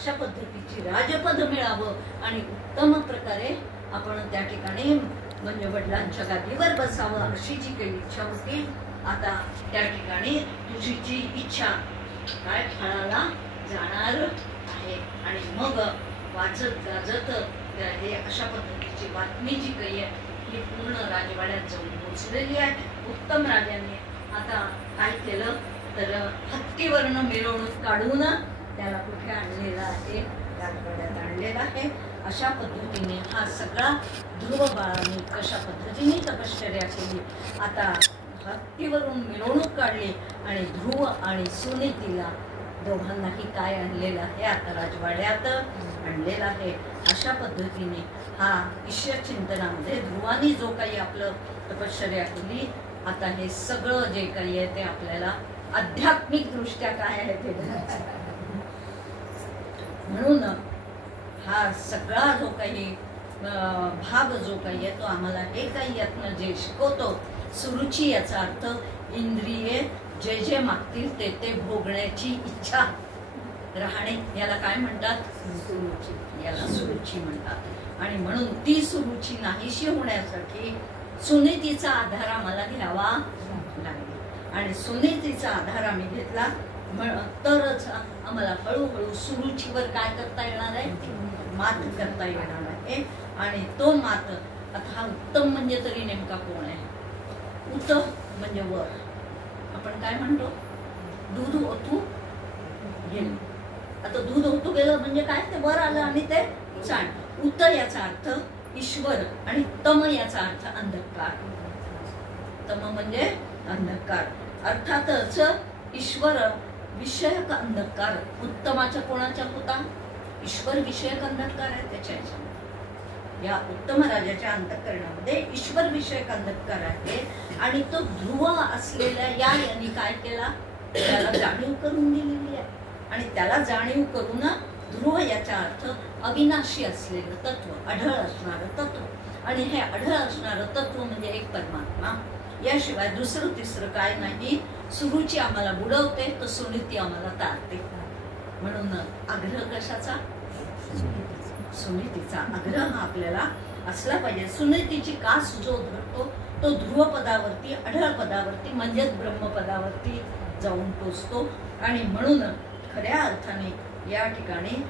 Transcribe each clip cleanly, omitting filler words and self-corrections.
अशा पद्धतीची राजपद मिळावं आणि उत्तम प्रकारे आपण त्या ठिकाणी म्हणजे वडिलांच्या गादीवर बसावं अशी जी काही इच्छा होती, आता त्या ठिकाणी तुझी जी इच्छा काय फळाला जाणार आहे. आणि मग वाजत गाजत हे अशा पद्धतीची बातमी जी काही आहे ही पूर्ण राजवाड्यात जाऊन पोचलेली आहे. उत्तम राजाने आता काय केलं तर हत्तीवरनं मिरवणूक काढून त्याला कुठे आणलेला आहे, राजवाड्यात आणलेला आहे. अशा पद्धतीने हा सगळा ध्रुव बाळाने कशा पद्धतीने तपश्चर्या केली. आता हत्तीवरून मिरवणूक काढली आणि ध्रुव आणि सुनीतीला दोघांनाही काय आणलेलं आहे, आता राजवाड्यात आणलेला आहे. अशा पद्धतीने हा ईश्वर चिंतनामध्ये ध्रुवानी जो काही आपलं तपश्चर्या केली, आता हे सगळं जे काही आहे ते आपल्याला आध्यात्मिक दृष्ट्या काय आहे ते म्हणून हा सगळा जो काही भाग जो काही आहे तो आम्हाला हे काही यातनं जे शिकवतो. सुरुची याचा अर्थ इंद्रिये जे जे मागतील ते ते भोगण्याची इच्छा राहणे, याला काय म्हणतात, सुरुची. याला सुरुची म्हणतात. आणि म्हणून ती सुरुची नाहीशी होण्यासाठी सुनीतीचा आधार आम्हाला घ्यावा लागेल. आणि सुनीतीचा आधार आम्ही घेतला तरच आम्हाला हळूहळू सुरुचीवर काय करता येणार आहे, मात करता येणार आहे. आणि तो मात आता हा उत्तम म्हणजे तरी नेमका कोण आहे, उत म्हणजे वर. आपण काय म्हणतो, दूध ओतू गेलं. आता दूध ओतू गेलं म्हणजे काय, ते वर आलं आणि ते चाण. उत याचा अर्थ ईश्वर आणि तम याचा अर्थ अंधकार. तम म्हणजे अंधकार. अर्थातच ईश्वर विषयक अंधकार उत्तमाच्या कोणाच्या होता, ईश्वर विषयक अंधकार आहे त्याच्या ह्याच्यामध्ये. या उत्तम राजाच्या अंतःकरणामध्ये ईश्वर विषयक अंधकार आहे. आणि तो ध्रुव असलेल्या यांनी काय केला, त्याला जाणीव करून दिलेली आहे. आणि त्याला जाणीव करून ध्रुव याचा अर्थ अविनाशी असलेलं तत्व, अढळ असणारं तत्व. आणि हे अढळ असणारं तत्व म्हणजे एक परमात्मा, याशिवाय दुसरं तिसरं काय नाही. सुरुची आम्हाला बुडवते तर सुनीती आम्हाला तारते. म्हणून आग्रह कशाचा, सुनीतीचा आग्रह हा आपल्याला असला पाहिजे. सुनीतीची कास जो धरतो तो ध्रुव पदावरती, अढळ पदावरती म्हणजेच ब्रह्मपदावरती जाऊन टोचतो. आणि म्हणून खऱ्या अर्थाने या ठिकाणी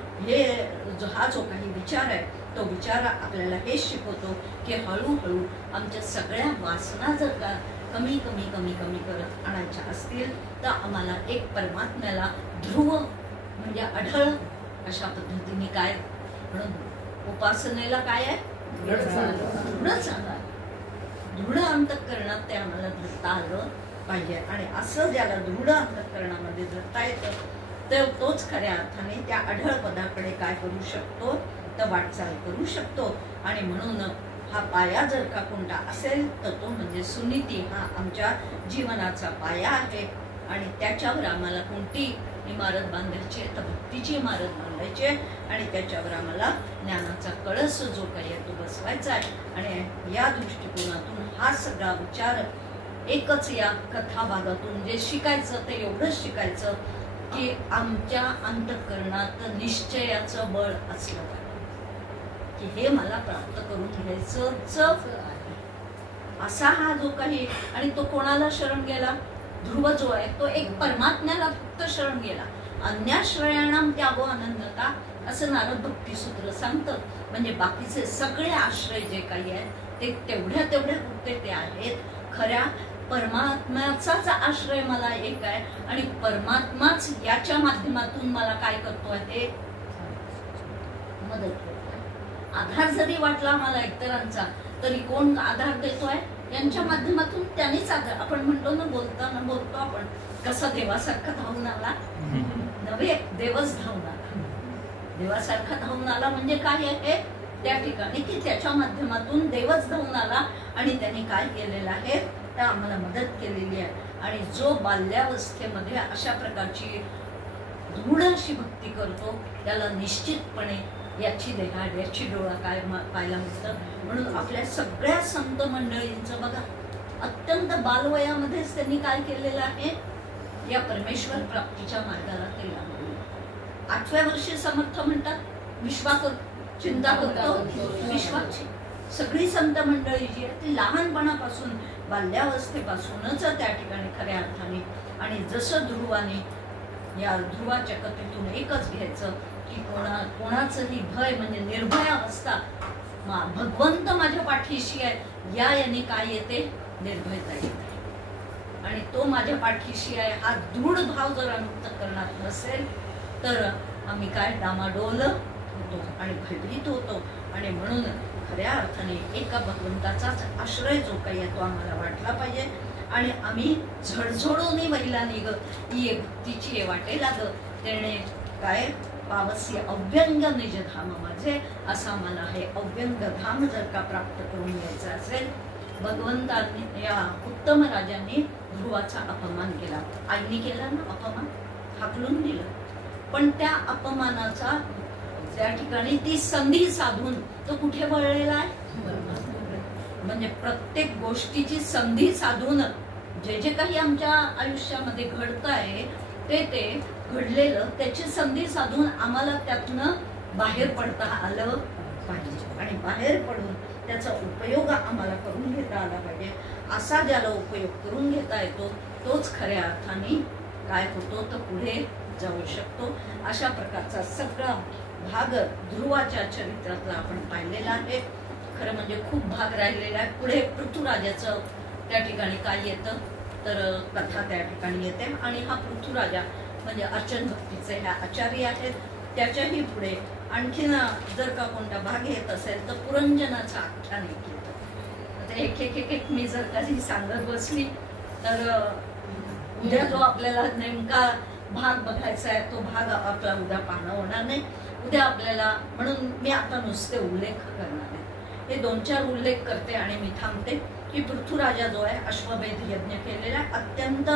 हा जो काही विचार आहे तो विचार आपल्याला हेच शिकवतो की हळूहळू आमच्या सगळ्या वासना जर का कमी कमी कमी कमी करत आणायच्या असतील तर आम्हाला एक परमात्म्याला ध्रुव म्हणजे अढळ अशा पद्धतीने काय, म्हणून उपासनेला काय आहे, दृढ अंतःकरणात ते आम्हाला धरता आलं पाहिजे. आणि असं ज्याला दृढ अंतःकरणामध्ये धरता येतं तर तोच खऱ्या अर्थाने त्या अढळ पदाकडे काय करू शकतो, तर वाटचाल करू शकतो. आणि म्हणून हा पाया जर का कोणता असेल तर तो म्हणजे सुनीती हा आमच्या जीवनाचा पाया आहे. आणि त्याच्यावर आम्हाला कोणती इमारत बांधायची तर भक्तीची इमारत बांधायची आहे. आणि त्याच्यावर आम्हाला ज्ञानाचा कळस जो काही आहे तो बसवायचा आहे. आणि या दृष्टिकोनातून हा सगळा विचार एकच या कथा भागातून जे शिकायचं ते एवढंच शिकायचं की आमच्या अंतःकरणात निश्चयाचं बळ असलं पाहिजे की हे मला प्राप्त करून घ्यायचंच आहे. असा हा जो काही, आणि तो कोणाला शरण गेला, ध्रुव जो आहे तो एक परमात्म्याला फक्त शरण गेला. अन्याश्रयाणाम त्यागो आनंदता असं नारद भक्तिसूत्र सांगतं. म्हणजे बाकीचे सगळे आश्रय जे काही आहेत ते तेवढ्या पुरते ते आहेत. खऱ्या परमात्म्याचाच आश्रय मला एक आहे आणि परमात्माच याच्या माध्यमातून मला काय करतो आहे, मदत करतोय. आधार जरी वाटला मला इतरांचा तरी कोण आधार देतोय, यांच्या माध्यमातून त्यांनीच आधार. आपण म्हणतो ना, बोलतो आपण कसा देवासारखा धावून आला, नव्हे देवच धावून आला. देवासारखा धावून आला म्हणजे काय आहे त्या ठिकाणी की त्याच्या माध्यमातून देवच धावून आला आणि त्यांनी काय केलेलं आहे तर आम्हाला मदत केलेली आहे. आणि जो बाल्यावस्थेमध्ये अशा प्रकारची दृढ अशी भक्ती करतो त्याला निश्चितपणे याची देहाड याची डोळा काय पाहायला मिळतं. म्हणून आपल्या सगळ्या संत मंडळींचं बघा अत्यंत बालवयामध्येच त्यांनी काय केलेलं आहे, या परमेश्वर प्राप्तीच्या मार्गाला ते लागले. 8व्या वर्षी समर्थ म्हणतात विश्वाकर चिंता करतो विश्वाची. सगळी संत मंडळी जी आहे ती लहानपणापासून बाल्यावस्थेपासूनच त्या ठिकाणी खऱ्या अर्थाने, आणि जसं ध्रुवाने या ध्रुवाच्या कथेतून एकच घ्यायचं की कोणाचंही भय म्हणजे निर्भय अवस्था, भगवंत माझ्या पाठीशी आहे या याने काय येते, निर्भयता येते. आणि तो माझ्या पाठीशी आहे हा दृढ भाव जर अंतःकरणात नसेल तर आम्ही काय डामाडोल होतो आणि भयभीत होतो. आणि म्हणून खऱ्या अर्थाने एका भगवंताचाच आश्रय जो काही आहे तो आम्हाला वाटला पाहिजे. आणि आम्ही झडझडोनी वहिला निघ ये भक्तीची वाटेला ग तेणे काय पावसी अव्यंग निज धाम माझे, असा मला हे अव्यंग धाम जर का प्राप्त करून घ्यायचं असेल. भगवंतांनी या उत्तम राजांनी ध्रुवाचा अपमान केला. आईने केला ना अपमान, हाकलून दिलं. पण त्या अपमानाचा त्या ठिकाणी ती संधी साधून तो कुठे वळलेला आहे. म्हणजे प्रत्येक गोष्टीची संधी साधून जे जे काही आमच्या आयुष्यामध्ये घडत आहे ते घडलेलं त्याची संधी साधून आम्हाला त्यातनं बाहेर पडता आलं पाहिजे. आणि बाहेर पडून त्याचा उपयोग आम्हाला करून घेता आला पाहिजे. असा ज्याला उपयोग करून घेता येतो तोच खऱ्या अर्थाने काय होतो तर पुढे जाऊ शकतो. अशा प्रकारचा सगळा भाग ध्रुवाच्या चरित्रातला आपण पाहिलेला आहे. खरं म्हणजे खूप भाग राहिलेला आहे. पुढे पृथ्वीराजाचं त्या ठिकाणी काय येतं तर कथा त्या ठिकाणी येते. आणि हा पृथ्वीराजा म्हणजे अर्चन भक्तीचे ह्या आचार्य आहेत. त्याच्याही पुढे आणखीन जर का कोणता भाग येत असेल तर पुरंजनाचं आख्यान एक येतं. तर एक मी जर कधी सांगत बसली तर उद्या जो आपल्याला नेमका भाग बघायचा आहे तो भाग आपला उद्या पाहणं होणार नाही. उद्या आपल्याला म्हणून मी आता नुसते उल्लेख करणार आहे. हे 2-4 उल्लेख करते आणि मी थांबते की पृथ्वीराजा जो आहे अश्वमेध यज्ञ केलेला अत्यंत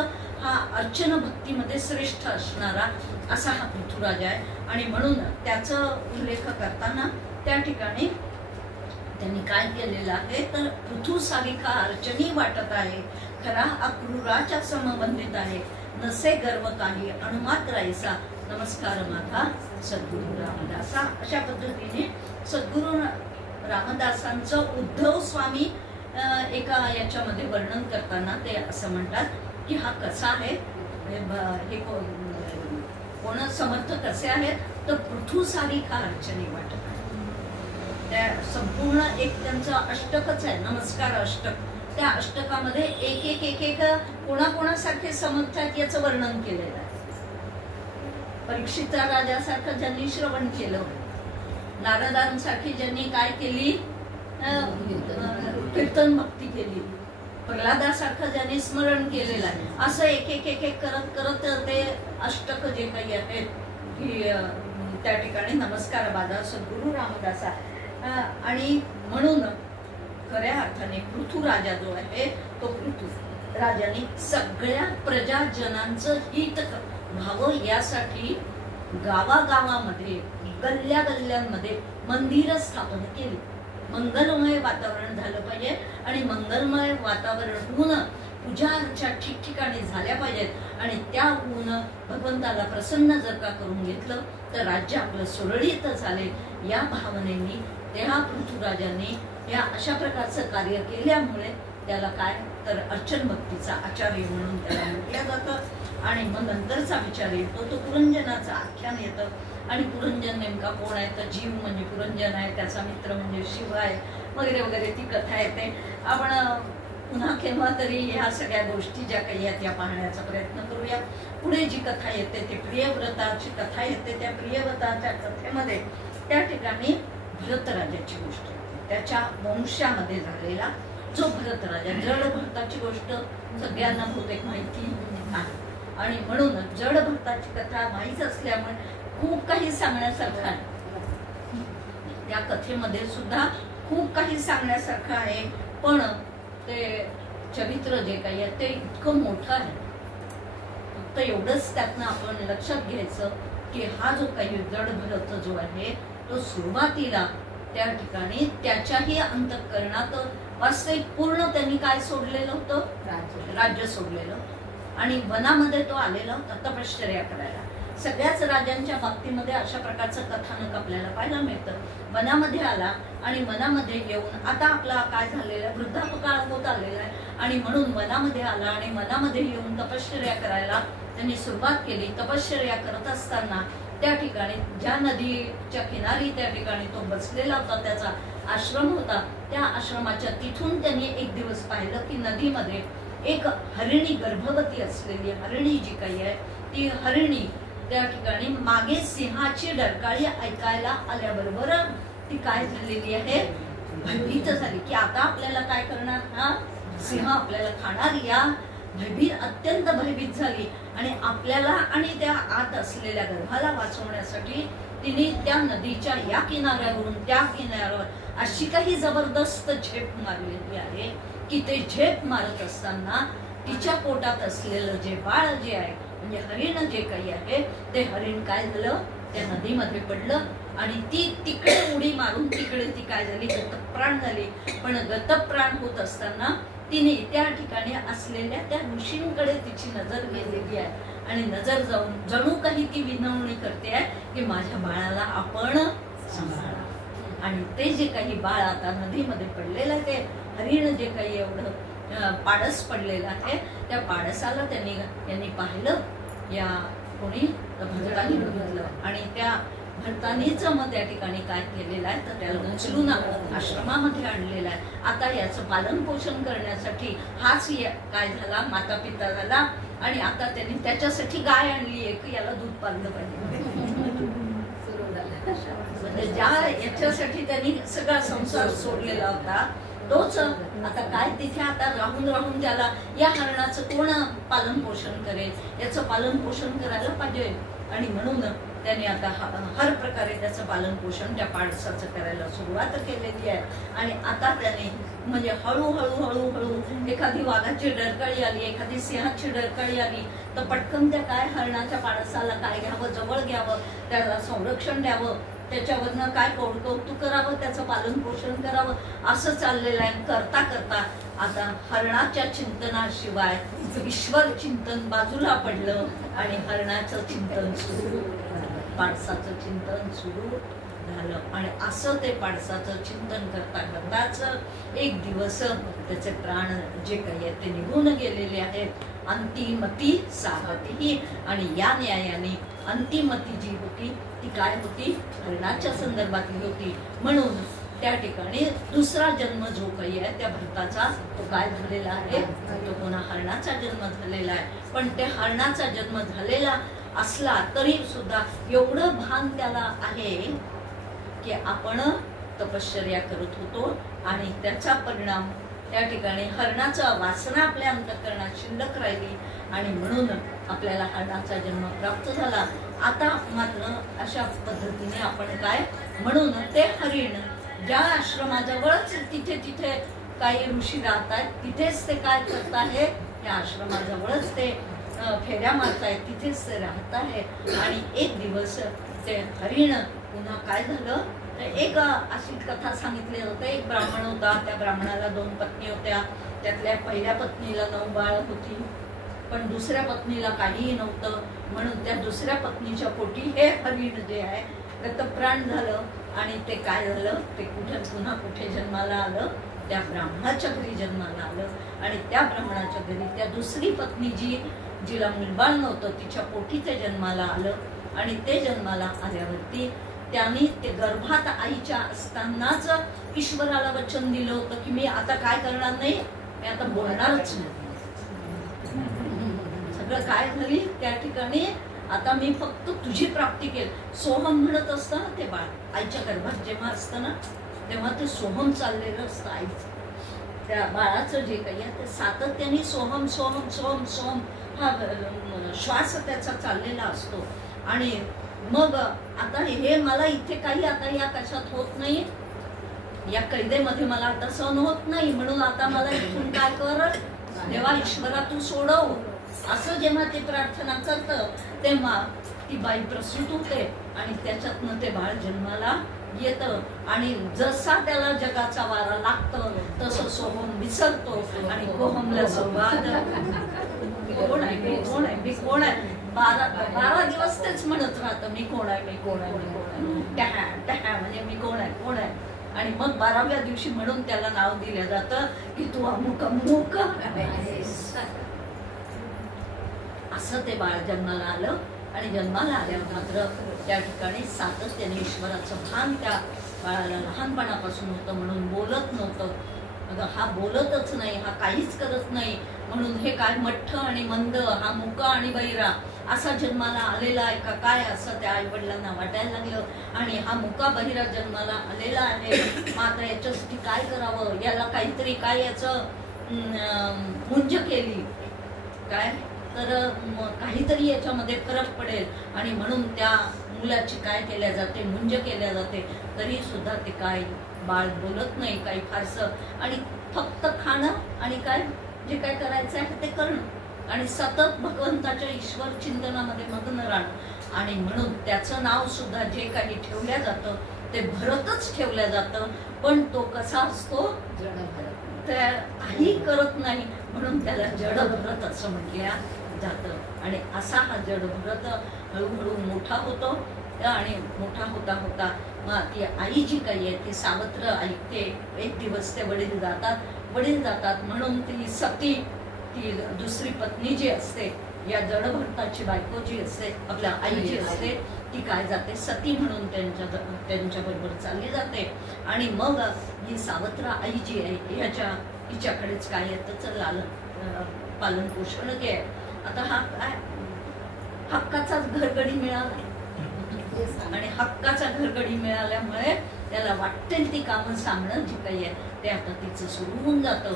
हा अर्चन भक्तीमध्ये श्रेष्ठ असणारा असा हा पृथ्वीराजा आहे. आणि म्हणून त्याचं उल्लेख करताना त्या ठिकाणी त्यांनी काय केलेलं आहे तर पृथ्वीसारिखा अर्चनी वाटत आहे, खरा अक्रूराच्या समबंधित आहे, नसे गर्व काही अणुमात्र ऐसा, नमस्कार माझा सद्गुरु रामदासा. अशा पद्धतीने सद्गुरु रामदासांचं उद्धव स्वामी एका याच्यामध्ये वर्णन करताना ते असं म्हणतात की हा कसा आहे, हे कोण समर्थ कसे आहेत तर पृथ्वीसारिखा अर्चनी वाटत आहे. त्या संपूर्ण एक त्यांचं अष्टकच आहे, नमस्कार अष्टक. त्या अष्टकामध्ये एक कोणाकोणासारखे समर्थ आहेत याचं वर्णन केलेलं आहे. परीक्षिता राजासारखं ज्यांनी श्रवण केलं, नारदांसारखी ज्यांनी काय केली कीर्तन भक्ती केली, प्रल्हादासारखं ज्यांनी स्मरण केलेलं आहे, असं एक करत करत ते अष्टक जे काही आहेत की त्या ठिकाणी नमस्कार बाजा सद्गुरु रामदासा. आणि म्हणून खऱ्या अर्थाने पृथ्वीराजा जो आहे तो पृथ्वीराजाने सगळ्या प्रजाजनांचं हित व्हावं यासाठी गावागावामध्ये गल्ल्यांमध्ये मंदिर स्थापन केली. मंगलमय वातावरण झालं पाहिजे आणि मंगलमय वातावरण होऊन पूजा अर्चा ठिकठिकाणी झाल्या पाहिजेत. आणि त्याहून भगवंताला प्रसन्न जर का करून घेतलं तर राज्य आपलं सुरळीत चालेल या भावनेने त्या पृथ्वीराजांनी या अशा प्रकारचं कार्य केल्यामुळे त्याला काय तर अर्चन भक्तीचा आचार्य म्हणून त्याला म्हटलं जातं. आणि मग नंतरचा विचार येतो तो पुरंजनाचं आख्यान येतं. आणि पुरंजन नेमका कोण आहे तर जीव म्हणजे पुरंजन आहे, त्याचा मित्र म्हणजे शिव आहे वगैरे वगैरे ती कथा येते. आपण पुन्हा केव्हा तरी ह्या सगळ्या गोष्टी ज्या काही आहेत या पाहण्याचा प्रयत्न करूया. पुढे जी कथा येते ती प्रियव्रताची कथा येते. त्या प्रियव्रताच्या कथेमध्ये त्या ठिकाणी भरतराजाची गोष्ट येते. त्याच्या वंशामध्ये झालेला जो भरतराजा, जड भरताची गोष्ट सगळ्यांना बहुतेक माहिती आहे. आणि म्हणून जड भरताची कथा माहीत असल्यामुळे खूप काही सांगण्यासारखं आहे. त्या कथेमध्ये सुद्धा खूप काही सांगण्यासारखं आहे. पण ते चरित्र जे काही आहे ते इतकं मोठं आहे. फक्त एवढंच त्यातनं आपण लक्षात घ्यायचं की हा जो काही जड भरत जो आहे तो सुरुवातीला त्या ठिकाणी त्याच्याही अंतःकरणात वास्तविक पूर्ण त्यांनी काय सोडलेलं होतं, राज्य सोडलेलं. आणि वनामध्ये तो आलेला होता तपश्चर्या करायला. सगळ्याच राजांच्या बाबतीमध्ये अशा प्रकारचं कथानक आपल्याला पाहायला मिळतं. वनामध्ये आला आणि वनामध्ये येऊन आता आपला काय झालेला आहे, वृद्धापकाळ होत आलेला आहे आणि म्हणून वनामध्ये आला आणि वनामध्ये येऊन तपश्चर्या करायला त्यांनी सुरुवात केली. तपश्चर्या करत असताना त्या ठिकाणी ज्या नदीच्या किनारी त्या ठिकाणी तो बसलेला होता, त्याचा आश्रम होता, त्या आश्रमाच्या तिथून त्यांनी एक दिवस पाहिलं की नदीमध्ये एक हरिणी, गर्भवती असलेली हरिणी जी काही आहे ती हरिणी त्या ठिकाणी मागे सिंहाची डरकाळी ऐकायला आल्याबरोबर ती काय झालेली आहे, भयभीत झाली की आता आपल्याला काय करणार, हा सिंह आपल्याला खाणार. या अत्यंत भयभीत झाली आणि आपल्याला आणि त्या आत असलेल्या गर्भाला वाचवण्यासाठी तिने त्या नदीच्या या किनाऱ्यावरून त्या किनाऱ्यावर अशी काही जबरदस्त झेप मारलेली आहे की ते झेप मारत असताना तिच्या पोटात असलेलं जे बाळ जे आहे, म्हणजे हरिण जे काही आहे, ते हरिण काय झालं, त्या नदीमध्ये पडलं आणि ती तिकडे उडी मारून तिकडे ती काय झाली, गतप्राण झाली. पण गतप्राण होत असताना तिने त्या ठिकाणी असलेल्या त्या ऋषींकडे तिची नजर गेलेली आहे आणि नजर जाऊन जणू काही ती विनवणी करते आहे की माझ्या बाळाला आपण सांभाळा. आणि ते जे काही बाळ आता नदीमध्ये पडलेलं आहे, ते हरिण जे काही एवढं पाडस पडलेलं आहे, त्या पाडसाला त्यांनी पाहिलं, या कोणी भरतानी बघितलं आणि त्या भरतानीच मग त्या ठिकाणी काय केलेलं आहे तर त्याला उचलून आश्रमामध्ये आणलेलं आहे. आता याचं पालन पोषण करण्यासाठी हाच काय झाला, माता पिता झाला आणि आता त्यांनी त्याच्यासाठी गाय आणली आहे की याला दूध पाजलं पाहिजे. म्हणजे ज्या याच्यासाठी त्यांनी सगळा संसार सोडलेला होता तोच आता काय तिथे आता राहून राहून त्याला या हरणाचं कोण पालन पोषण करेल, याचं पालन पोषण करायला पाहिजे. आणि म्हणून त्याने आता हर प्रकारे त्याचं पालन पोषण त्या पाडसाचं करायला सुरुवात केलेली आहे. आणि आता त्याने म्हणजे हळूहळू हळूहळू एखादी वाघाची डरकाळी आली, एखादी सिंहाची डरकाळी आली तर पटकन त्या काय हरणाच्या पाडसाला काय घ्यावं, जवळ घ्यावं, त्याला संरक्षण द्यावं, त्याच्यावरनं काय कौतुक करावं, त्याचं पालन पोषण करावं, असं चाललेलं आहे. करता करता आता हरणाच्या चिंतनाशिवाय ईश्वर चिंतन बाजूला पडलं आणि हरणाचं चिंतन सुरू, पाडसाचं चिंतन सुरू झालं. आणि असं ते पाडसाचं चिंतन करता करताच एक दिवस त्याचे प्राण जे काही आहेत ते निघून गेलेले आहेत. अंतिमती साहती, आणि या न्यायाने अंतिमती जी होती ती काय होती, हरणाच्या संदर्भातली होती. म्हणून त्या ठिकाणी दुसरा जन्म जो काही आहे त्या भरताचा तो काय झालेला आहे, तो पुन्हा हरणाचा जन्म झालेला आहे. पण त्या हरणाचा जन्म झालेला असला तरी सुद्धा एवढं भान त्याला आहे की आपण तपश्चर्या करत होतो आणि त्याचा परिणाम त्या ठिकाणी हरणाचं वासना आपल्या अंतःकरणात शिल्लक राहिली आणि म्हणून आपल्याला हरणाचा जन्म प्राप्त झाला. आता मात्र अशा पद्धतीने आपण काय म्हणून ते हरिण ज्या आश्रमाजवळच तिथे तिथे काही ऋषी राहतात तिथेच ते काय करत आहे, त्या आश्रमाजवळच ते फेऱ्या मारतायत, तिथेच ते राहत आहे. आणि एक दिवस ते हरिण पुन्हा काय झालं, एक अशी कथा सांगितली होती. एक ब्राह्मण होता, त्या ब्राह्मणाला 2 पत्नी होत्या. त्यातल्या पहिल्या पत्नीला 9 बाळ होती, पण दुसऱ्या पत्नीला काहीही नव्हतं. म्हणून त्या दुसऱ्या पत्नीच्या पोटी हे हरिण जे आहे गतप्राण झालं आणि ते काय झालं, ते पुन्हा कुठे जन्माला आलं, त्या ब्राह्मणाच्या घरी जन्माला आलं. आणि त्या ब्राह्मणाच्या घरी त्या दुसरी पत्नी जिला मुलबाळ नव्हतं तिच्या पोटी ते जन्माला आलं. आणि ते जन्माला आल्यावरती त्यांनी ते गर्भात आईच्या असतानाच ईश्वराला वचन दिलं होतं की मी आता काय करणार नाही, मी आता बोलणारच नाही. सगळं काय झाली त्या ठिकाणी, आता मी फक्त तुझी प्राप्ती केली. सोहम म्हणत असताना ते बाळ आईच्या गर्भात जेव्हा असतं ना तेव्हा ते सोहम चाललेलं असतं आईचं. त्या बाळाचं जे काही आहे ते सातत्याने सोहम सोहम सोहम सोहम हा श्वास त्याचा चाललेला असतो. आणि मग आता हे मला इथे काही आता या कशात होत नाही, या कैदेमध्ये मला आता सहन होत नाही, म्हणून आता मला इथून काय कर देवा, ईश्वरा तू सोडव. असं जेव्हा ते प्रार्थना करतं तेव्हा ती बाई प्रसूत होते आणि त्याच्यातनं ते बाळ जन्माला येतं. आणि जसा त्याला जगाचा वारा लागतो तसं सोहम विसरतो आणि कोहमला संवाद कोण आहे, कोण आहे, कोण आहे, 12 दिवस तेच म्हणत राहतं, मी कोण आहे, मी कोण आहे, मी कोण आहे, टॅहा टॅहा, म्हणजे मी कोण आहे, कोण आहे. आणि मग 12व्या दिवशी म्हणून त्याला नाव दिलं जातं की तू अमुक अमुक आहेस. असं ते बाळ जन्माला आलं. आणि जन्माला आल्यावर मात्र त्या ठिकाणी सातत्याने ईश्वराचं भान त्या बाळाला लहानपणापासून होतं, म्हणून बोलत नव्हतं. अगं हा बोलतच नाही, हा काहीच करत नाही, म्हणून हे काय मठ्ठ आणि मंद, हा मुका आणि बहिरा असा जन्माला आलेला आहे का काय, असं त्या आई वडिलांना वाटायला लागलं. आणि हा मुका बहिरा जन्माला आलेला आहे, मग आता याच्यासाठी काय करावं, याला काहीतरी काय याचं मुंज केली काय तर काहीतरी याच्यामध्ये फरक पडेल. आणि म्हणून त्या मुलाची काय केल्या जाते, मुंज केल्या जाते. तरी सुद्धा ते काय बाळ बोलत नाही काही फारसं, आणि फक्त खाणं आणि काय जे काय करायचं आहे ते करणं आणि सतत भगवंताच्या ईश्वर चिंतनामध्ये मग्न राहणं. आणि म्हणून त्याचं नाव सुद्धा जे काही ठेवल्या जातं ते भरतच ठेवलं जातं. पण तो कसा असतो, जड भरत, त्या काही करत नाही, म्हणून त्याला जड भरत असं म्हटल्या जातं. आणि असा हा जड भरत हळूहळू मोठा होतो. आणि मोठा होता होता मग ती आई जी काही आहे ती सावत्र ऐकते. एक दिवस ते वडील जातात म्हणून ती सती, ती दुसरी पत्नी जी असते, या जड भरताची बायको जी असते, आपल्या आई जी असते, ती काय जाते सती म्हणून त्यांच्या बरोबर चालली जाते. आणि मग ही सावत्र आई जी आहे हिच्याकडेच काय येतं, चल पालन पोषण घे. आता हा काय हक्काचाच घरगडी मिळाला, आणि हक्काचा घरगडी मिळाल्यामुळे त्याला वाटेल ती कामं सांगणं जी काही आहे ते आता तिचं सुरू होऊन जातं.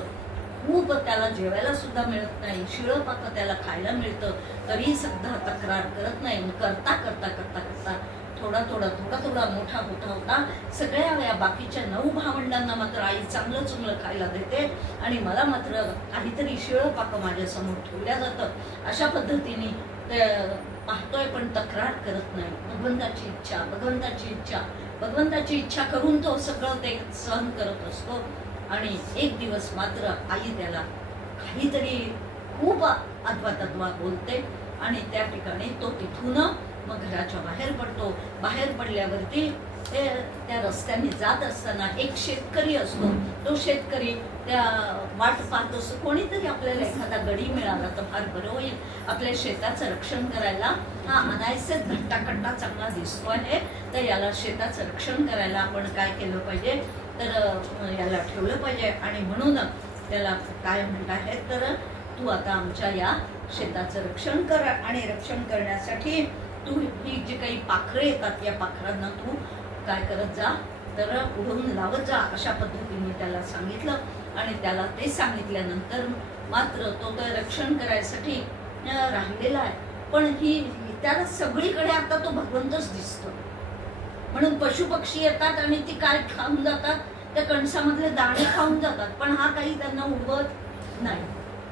खूप त्याला जेवायला सुद्धा मिळत नाही, शिळं पाकं त्याला खायला मिळतं, तरी सुद्धा तक्रार करत नाही. करता करता करता करता थोडा मोठा होता सगळ्या या बाकीच्या 9 भावंडांना मात्र आई चांगलं चुंगलं खायला देते, आणि मला मात्र काहीतरी शिळं पाकं माझ्यासमोर ठेवल्या जातं. अशा पद्धतीने ते पाहतोय पण तक्रार करत नाही. भगवंताची इच्छा करून तो सगळं ते सहन करत असतो. आणि एक दिवस मात्र आई त्याला काहीतरी खूप अद्वा बोलते, आणि त्या ठिकाणी तो तिथून मग घराच्या बाहेर पडतो. बाहेर पडल्यावरती त्या रस्त्याने जात असताना एक शेतकरी असतो. तो शेतकरी त्या वाट पाहत असतो, कोणीतरी आपल्याला एखादा गडी मिळाला तर फार बरं होईल, आपल्या शेताचं रक्षण करायला. हा अनायसे धट्टाकट्टा चांगला दिसतो आहे, तर याला शेताचं रक्षण करायला आपण काय केलं पाहिजे, तर याला ठेवलं पाहिजे. आणि म्हणून त्याला काय म्हणत आहे, तर तू आता आमच्या या शेताचं रक्षण कर, आणि रक्षण करण्यासाठी तू ही जी काही पाखरं येतात या पाखरांना तू काय करत जा, तर उडवून लावत जा, अशा पद्धतीने त्याला सांगितलं. आणि त्याला ते सांगितल्यानंतर मात्र तो तर रक्षण करायसाठी राहिलेला आहे. पण त्याला सगळीकडे आता तो भगवंतच दिसतो, म्हणून पशुपक्षी येतात आणि ती काय खाऊन जातात, त्या कणसामधले दाणे खाऊन जातात, पण हा काही त्यांना उडवत नाही,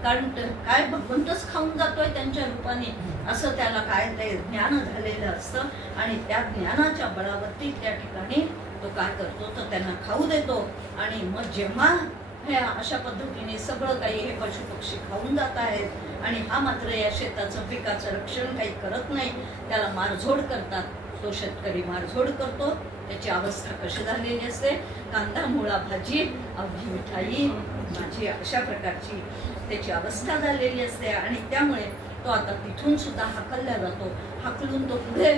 कारण काय भगवंतच खाऊन जातोय त्यांच्या रूपाने, असं त्याला काय ते ज्ञान झालेलं असतं. आणि त्या ज्ञानाच्या बळावरती त्या ठिकाणी तो काय करतो, तर त्यांना खाऊ देतो. आणि मग जेव्हा हे अशा पद्धतीने सगळं काही हे पशुपक्षी खाऊन जात आहेत, आणि हा मात्र या शेताचं पिकाचं रक्षण काही करत नाही, त्याला मारझोड करतात. तो शेतकरी मारझोड करतो. त्याची अवस्था कशी झालेली असते, कांदा मुळा भाजी अवघी मिठाई माझी, अशा प्रकारची त्याची अवस्था झालेली असते. आणि त्यामुळे तो आता तिथून सुद्धा हाकलला जातो. हाकलून तो पुढे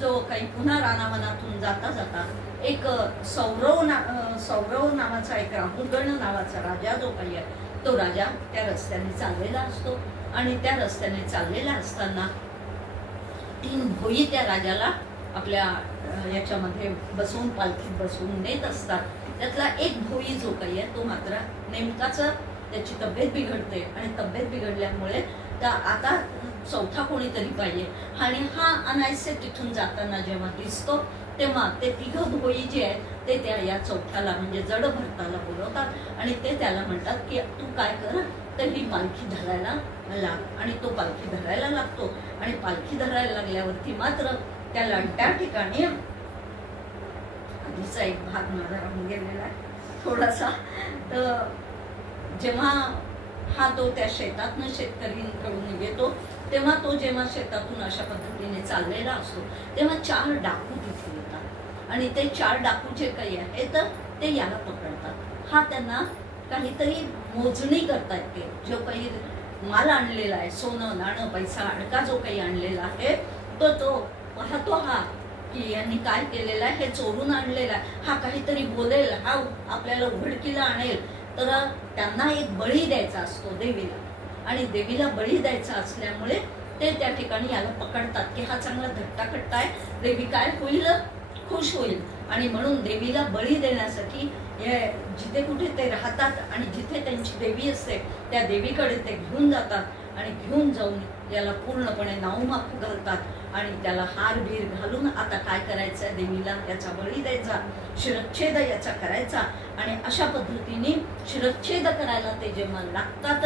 जो काही पुन्हा रानावनातून जाता जाता एक सौरव नावाचा, एक राहुगण नावाचा राजा जो काही आहे, तो राजा त्या रस्त्याने चाललेला असतो. आणि त्या रस्त्याने चाललेला असताना 3 भोई त्या राजाला आपल्या याच्यामध्ये बसवून, पालखीत बसवून नेत असतात. त्यातला एक भोई जो काही आहे तो मात्र नेमकाच त्याची तब्येत बिघडते, आणि तब्येत बिघडल्यामुळे आता चौथा कोणीतरी पाहिजे. आणि हा अनायसे तिथून जाताना जेव्हा दिसतो, तेव्हा ते 3 भोई जे आहेत ते त्या या चौथ्याला म्हणजे जड भरताला बोलवतात, आणि ते त्याला म्हणतात की तू काय कर, तर ही पालखी धरायला लाग. आणि तो पालखी धरायला लागतो. आणि पालखी धरायला लागल्यावरती मात्र त्याला त्या ठिकाणी आधीचा एक भाग माझा राहून गेलेला आहे थोडासा, तर जेव्हा हा तो त्या शेतातनं शेतकऱ्यांकडून येतो, तेव्हा तो जेव्हा शेतातून अशा पद्धतीने चाललेला असतो तेव्हा 4 डाकू तिथे येतात आणि ते 4 डाकू जे काही आहेत ते याला पकडतात. हा त्यांना काहीतरी मोजणी करता येते. जो काही माल आणलेला आहे, सोनं नाणं पैसा अडका जो काही आणलेला आहे तो पाहतो हा की यांनी काय केलेलं आहे, हे चोरून आणलेलं आहे, हा काहीतरी बोलेल, हा आपल्याला उघडकीला आणेल. तर त्यांना एक बळी द्यायचा असतो देवीला, आणि देवीला बळी द्यायचा असल्यामुळे ते त्या ठिकाणी याला पकडतात की हा चांगला धट्टाकट्टा आहे, देवी काय होईल, खुश होईल. आणि म्हणून देवीला बळी देण्यासाठी जिथे कुठे ते राहतात आणि जिथे त्यांची देवी असते त्या देवीकडे ते घेऊन जातात आणि घेऊन जाऊन याला पूर्णपणे नाऊमाप घालतात आणि त्याला हार बीर घालून आता काय करायचं, देवीला याचा बळी द्यायचा, शिरच्छेद याचा करायचा. आणि अशा पद्धतीने शिरच्छेद करायला ते जेव्हा लागतात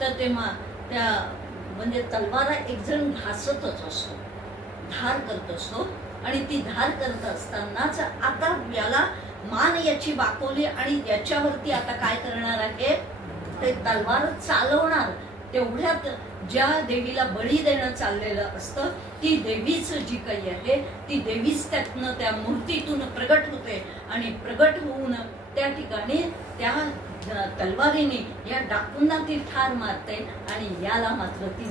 तर तेव्हा त्या म्हणजे तलवारा एक जण घासतच असतो, धार करत असतो. आणि ती धार करत असतानाच आता याला मान याची वाकवली आणि याच्यावरती आता काय करणार आहे, ते तलवार चालवणार. तेवढ्यात ज्या देवीला बळी देणं चाललेलं असतं ती देवीच जी काही आहे ती देवीच त्यातनं त्या मूर्तीतून प्रगट होते आणि प्रगट होऊन त्या ठिकाणी त्या तलवारीने या डाकूंना ती ठार मारते आणि याला मात्र ती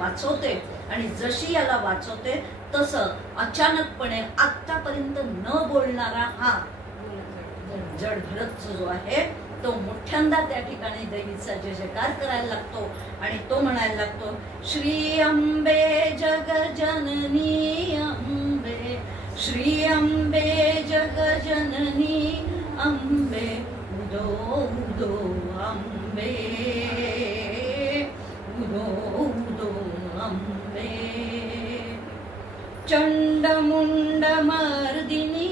वाचवते. आणि जशी याला वाचवते तसं अचानकपणे आतापर्यंत न बोलणारा हा जडभरत जो आहे तो मोठ्यांदा त्या ठिकाणी देवीचा जय जयकार करायला लागतो आणि तो म्हणायला लागतो, श्री अंबे जगजननी अंबे, श्री अंबे जगजननी अंबे, उदो उदो अंबे, उदो उदो अंबे, चंडमुंड मर्दिनी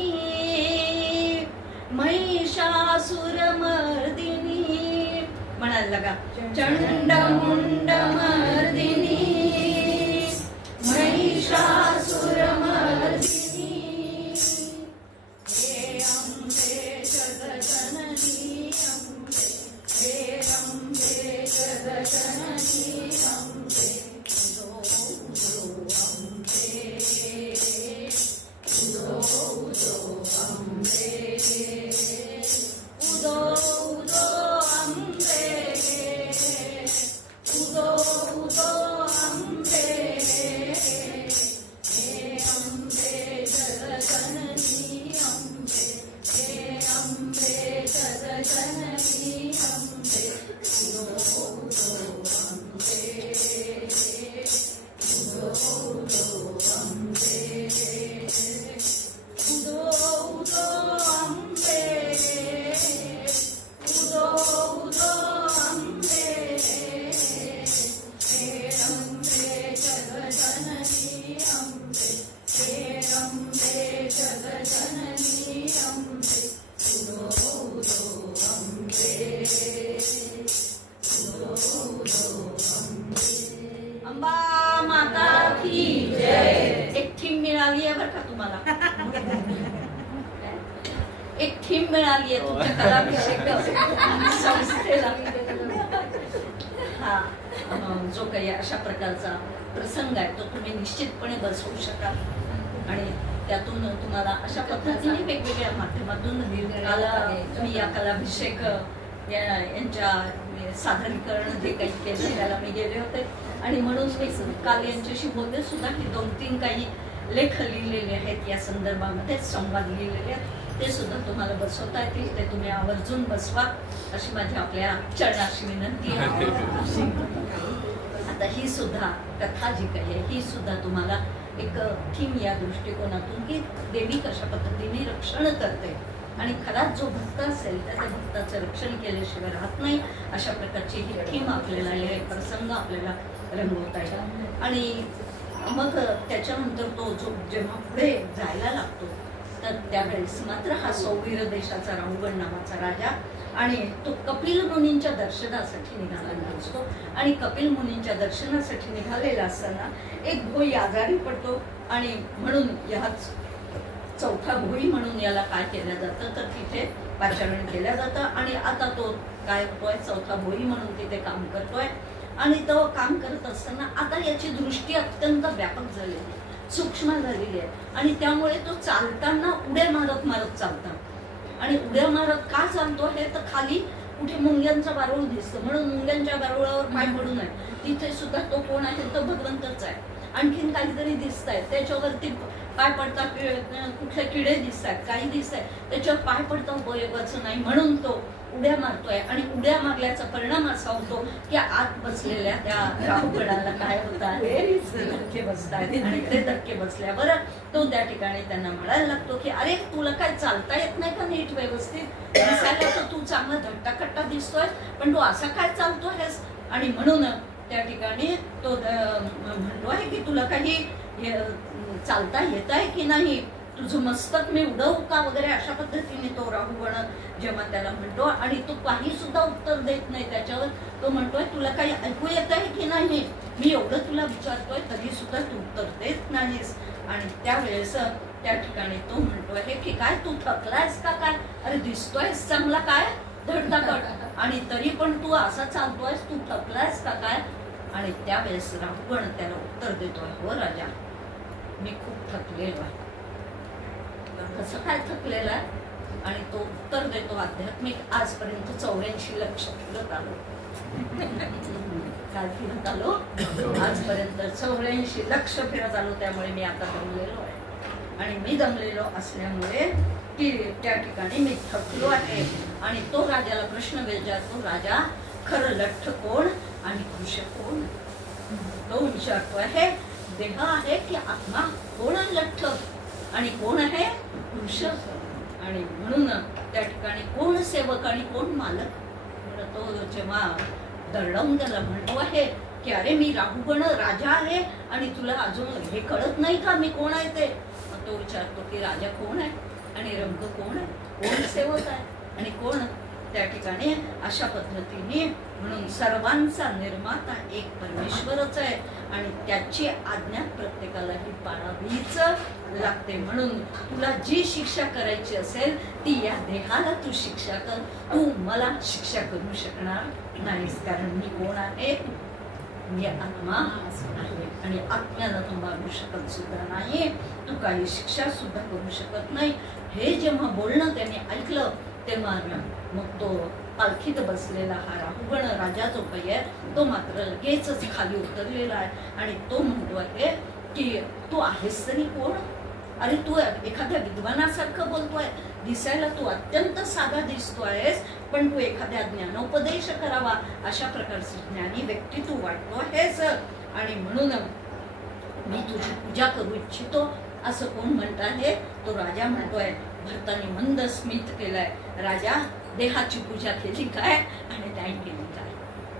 महिषासुर मर्दिनी. म्हणायला लागा, चंडमुंड मर्दिनी महिषासुर मर्दिनी, हे अंबे जगजननी अंबे, हे अंबे जगजननी अंबे, उदो उदो अंबे, उदो उदो अंबे, उदो उदो अंबे, उदो उदो अंबे, हे अंबे जगजननी अंबे, हे अंबे जगजननी अंबे, उदो उदो अंबे, उदो उदो अंबे, उदो उदो अंबे, उदो उदो अंबे, हे अंबे जगजननी अंबे, हे अंबे जगजननी अंबे, उदो उदो अंबे, उदो उदो अंबे. अंबा माता की जय. एक थीम मिळाली आहे बरं का तुम्हाला, एक थीम मिळाली आहे तुमच्या कलाभिषेक संस्थेला. हा जो काही अशा प्रकारचा प्रसंग आहे तो तुम्ही निश्चितपणे बसवू शकाल आणि त्यातून तुम्हाला अशा पद्धतीने वेगवेगळ्या माध्यमातून तुम्ही या कलाभिषेक यांच्या सादरीकरण जे काही केलं त्याला मी गेले होते आणि म्हणून मी काल यांच्याशी बोलते सुद्धा की 2-3 काही लेख लिहिलेले आहेत या संदर्भामध्ये, संवाद लिहिलेले आहेत, ते सुद्धा तुम्हाला बसवता येतील. ते तुम्ही आवर्जून बसवा अशी माझी आपल्या चरणाशी विनंती आहे. आता ही सुद्धा कथा जी काही आहे ही सुद्धा तुम्हाला एक थीम या दृष्टिकोनातून की देवी कशा पद्धतीने रक्षण करते आणि खराच जो भक्त असेल तर त्या भक्ताचं रक्षण केल्याशिवाय राहत नाही, अशा प्रकारची ही थीम आपल्याला, हे प्रसंग आपल्याला रंगवता येतात. आणि मग त्याच्यानंतर तो जो जेव्हा पुढे जायला लागतो तर त्यावेळेस मात्र हा सौवीर देशाचा राहुगण नावाचा राजा आणि तो कपिल मुनींच्या दर्शनासाठी निघालेला असतो आणि कपिल मुनींच्या दर्शनासाठी निघालेला असताना एक भोई आजारी पडतो आणि म्हणून याच चौथा भोई म्हणून याला काय केलं जातं तर तिथे पाचारण केलं जातं. आणि आता तो काय होतोय चौथा भोई म्हणून तिथे काम करतोय. आणि तो काम करत असताना आता याची दृष्टी अत्यंत व्यापक झालेली आहे, सूक्ष्म झालेली आहे. आणि त्यामुळे तो चालताना उड्या मारत मारत चालतो. आणि उड्या मारत का चालतो हे तर खाली कुठे मुंग्यांचा बारूळ दिसतो म्हणून मुंग्यांच्या बारूळावर पाय पडू नये. तिथे सुद्धा तो कोण आहे तो भगवंतच आहे. आणखीन काहीतरी दिसत आहे त्याच्यावरती पाय पडतात, कुठले किडे दिसत आहेत, काही दिसत आहे त्याच्यावर पाय पडता उपयोगाचं नाही म्हणून तो उड्या मारतोय. आणि उड्या मारल्याचा परिणाम असा होतो की आत बसलेल्या त्या राहुगडाला काय होत आहे धक्के बसतात. आणि ते धक्के बसल्यावर तो त्या ठिकाणी त्यांना म्हणायला लागतो की अरे तुला काय चालता येत नाही का नीट व्यवस्थित, दिसायला तर तू चांगला धट्टाकट्टा दिसतोय पण तू असा काय चालतोयस. आणि म्हणून त्या ठिकाणी तो म्हणतो आहे की तुला काही चालता येत आहे की नाही, तुझं मस्तक मी उडवू का वगैरे अशा पद्धतीने तो राहुगण जेव्हा त्याला म्हणतो. आणि तो काही सुद्धा उत्तर देत नाही त्याच्यावर. तो म्हणतोय तुला काही ऐकू येत आहे की नाही, मी एवढं तुला विचारतोय तरी सुद्धा तू उत्तर देत नाहीस. आणि त्यावेळेस त्या ठिकाणी तो म्हणतोय की काय तू थकलायस का काय, अरे दिसतोयस चांगला काय धडधाकट आणि तरी पण तू असा चालतोयस, तू थकलायस का काय. आणि त्यावेळेस राहुगण त्याला उत्तर देतोय हो राजा मी खूप थकलेलो आहे. कसं काय थकलेला आहे. आणि तो उत्तर देतो आध्यात्मिक आजपर्यंत 84 लक्ष फिरत आलो. काय फिरत आलो आजपर्यंत 84 लक्ष फिरत आलो. त्यामुळे मी आता दमलेलो आहे. आणि मी दमलेलो असल्यामुळे की त्या ठिकाणी मी थकलो आहे. आणि तो राजाला प्रश्न विचारतो राजा खरं लठ्ठ कोण आणि खुश कोण. तो विचारतो आहे देह आहे की आत्मा, कोण आहे लठ्ठ आणि कोण आहे खुश. आणि म्हणून त्या ठिकाणी कोण सेवक आणि कोण मालक. तो जेव्हा दरडवून त्याला म्हणतो आहे की अरे मी राहुगण राजा आहे आणि तुला अजून हे कळत नाही का मी कोण आहे ते. मग तो विचारतो की राजा कोण आहे आणि रंग कोण आहे, कोण सेवक आहे आणि कोण त्या ठिकाणी अशा पद्धतीने. म्हणून सर्वांचा निर्माता एक परमेश्वरच आहे आणि त्याची आज्ञा प्रत्येकालाही पाळावीच लागते. म्हणून तुला जी शिक्षा करायची असेल ती या देहाला तू शिक्षा कर, तू मला शिक्षा करू शकणार नाहीस. कारण मी कोण आहे, मी आत्मा आहे आणि आत्म्याला तू मारू शकत सुद्धा नाही, तू काही शिक्षा सुद्धा करू शकत नाही. हे जेव्हा बोलणं त्याने ऐकलं तेव्हा मग तो पालखीत बसलेला हा राहुगण राजा जो काही आहे तो मात्र लगेचच खाली उतरलेला आहे. आणि तो म्हणतो आहे की तू आहेस तरी कोण. अरे तू एखाद्या विद्वानासारखं बोलतोय, दिसायला तू अत्यंत साधा दिसतोयस पण तू एखाद्या ज्ञानोपदेश करावा अशा प्रकारची ज्ञानी व्यक्ती तू वाटतो आहेस. आणि म्हणून मी तुझी पूजा करू इच्छितो असं कोण म्हणत आहे. तो राजा म्हणतोय भरताने मंद स्मित केलाय. राजा देहाची पूजा केली काय आणि नाही केली काय.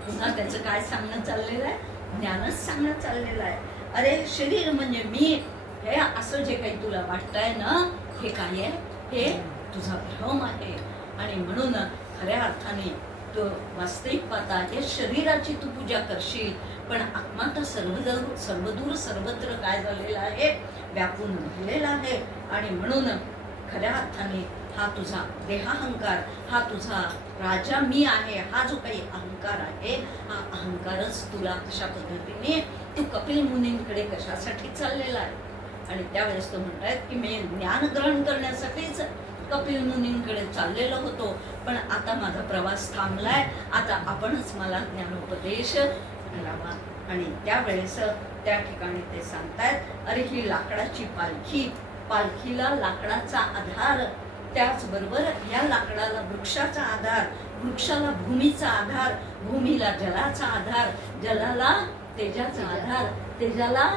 पुन्हा त्याचं काय सांगणं चाललेलं आहे, ज्ञानच सांगणं चाललेलं आहे. अरे शरीर म्हणजे मी हे असं जे काही तुला वाटतंय ना हे काय आहे, हे तुझा भ्रम आहे. आणि म्हणून खऱ्या अर्थाने तो वास्तविक पाहता या शरीराची तू पूजा करशील पण आत्मा तर सर्वदूर सर्वत्र काय झालेला आहे, व्यापून भरलेला आहे. आणि म्हणून खऱ्या अर्थाने हा तुझा देहाहंकार, हा तुझा राजा मी आहे, हा जो काही अहंकार आहे हा अहंकारच तुला अशा पद्धतीने तू कपिल मुनींकडे कशासाठी चाललेला आहे. आणि त्यावेळेस तो म्हणतायत की मी ज्ञान ग्रहण करण्यासाठीच कपिल मुनींकडे चाललेलो होतो पण आता माझा प्रवास थांबलाय, आता आपणच मला ज्ञानोपदेश करावा. आणि त्यावेळेस त्या ठिकाणी ते सांगतायत अरे ही लाकडाची पालखी, पालखीला लाकडाचा आधार, त्याचबरोबर या लाकडाला वृक्षाचा आधार, वृक्षाला भूमीचा आधार, भूमीला जलाचा आधार, जलाला तेजाचा आधार, तेजाला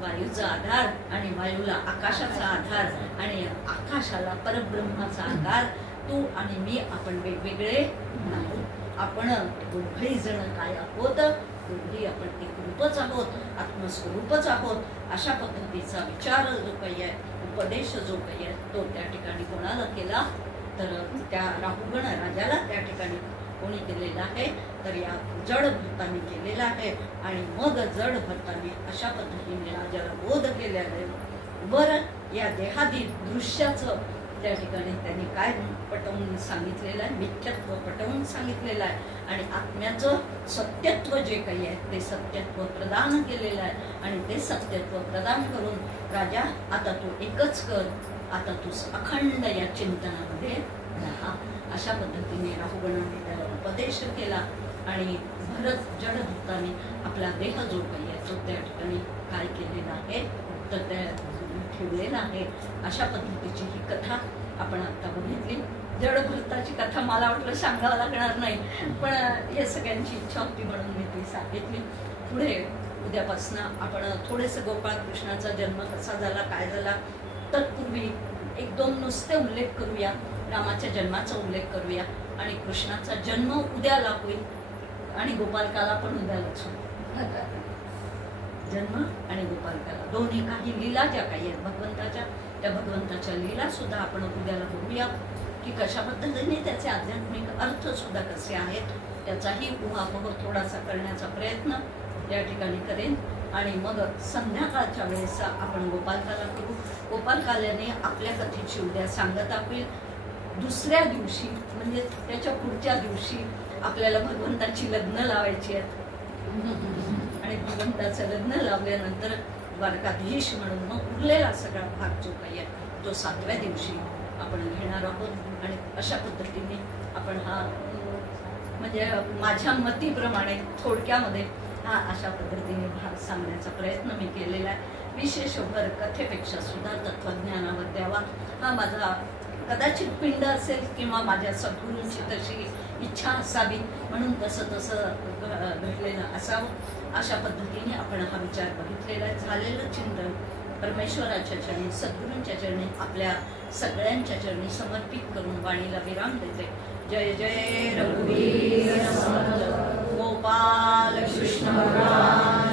वायूचा आधार आणि वायूला आकाशाचा आधार आणि आकाशाला परब्रह्माचा आधार. तू आणि मी आपण वेगवेगळे नाही, आपण दोघेही जण काय आहोत, दोघेही आपण एक रूपच आहोत, आत्मस्वरूपच आहोत. अशा पद्धतीचा विचार जो काही आहे, उपदेश जो काही आहे तो त्या ठिकाणी कोणाला केला तर त्या राहुगण राजाला त्या ठिकाणी कोणी केलेला आहे तर या जड भरताने केलेला आहे. आणि मग जड भरताने अशा पद्धतीने राजाला बोध केलेला आहे. वर या देहादी दृश्याचं त्या ठिकाणी त्यांनी काय पटवून सांगितलेलं आहे, मिथ्यत्व पटवून सांगितलेलं आहे आणि आत्म्याचं सत्यत्व जे काही आहे ते सत्यत्व प्रदान केलेलं आहे आणि ते सत्यत्व प्रदान करून राजा आता तू एकच कर, आता तू अखंड या चिंतनामध्ये राहा, अशा पद्धतीने राहुगणाने त्याला उपदेश केला आणि भरत जडभूताने आपला देह जो काही आहे तो त्या ठिकाणी काय केलेला आहे तर त्या ठेवलेला आहे. अशा पद्धतीची ही कथा आपण आता बघितली. जडभरताची कथा मला वाटलं सांगावं लागणार नाही, पण हे सगळ्यांची इच्छा होती म्हणून मी ती सांगितली. पुढे उद्यापासनं आपण थोडेसं गोपाळकृष्णाचा जन्म कसा झाला, काय झाला, तत्पूर्वी एक दोन नुसते उल्लेख करूया. रामाच्या जन्माचा उल्लेख करूया आणि कृष्णाचा जन्म उद्याला होईल आणि गोपालकाला पण उद्यालाच होईल. जन्म आणि गोपालकाला दोन्ही काही लीला ज्या काही आहेत भगवंताच्या, त्या भगवंताच्या लीला सुद्धा आपण उद्याला बघूया की कशा पद्धतीने त्याचे आध्यात्मिक अर्थ सुद्धा कसे आहेत, त्याचाही उहापोह थोडासा करण्याचा प्रयत्न या ठिकाणी करेन. आणि मग संध्याकाळच्या वेळेस आपण गोपालकाला करू. गोपालकाल्याने आपल्या कथेची उद्या सांगता होईल. दुसऱ्या दिवशी म्हणजे त्याच्या पुढच्या दिवशी आपल्याला भगवंताची लग्न लावायची आहेत आणि भगवंताचं लग्न लावल्यानंतर द्वारकाधीश म्हणून मग उरलेला सगळा भाग जो काही आहे तो 7व्या दिवशी आपण घेणार आहोत. आणि अशा पद्धतीने आपण हा म्हणजे माझ्या मतीप्रमाणे थोडक्यामध्ये हा अशा पद्धतीने भाग सांगण्याचा प्रयत्न मी केलेला आहे. विशेष भर कथेपेक्षा सुद्धा तत्वज्ञानावर द्यावा हा माझा कदाचित पिंड असेल किंवा माझ्या सद्गुरूंची तशी इच्छा असावी म्हणून तसं घडलेलं असावं. अशा पद्धतीने आपण हा विचार बघितलेला आहे. झालेलं चिंतन परमेश्वराच्या चरणी, सद्गुरूंच्या चरणी, आपल्या सगळ्यांच्या चरणी समर्पित करून वाणीला विराम देते. जय जय रघुवीर समर्थ गोपाल कृष्ण भगवान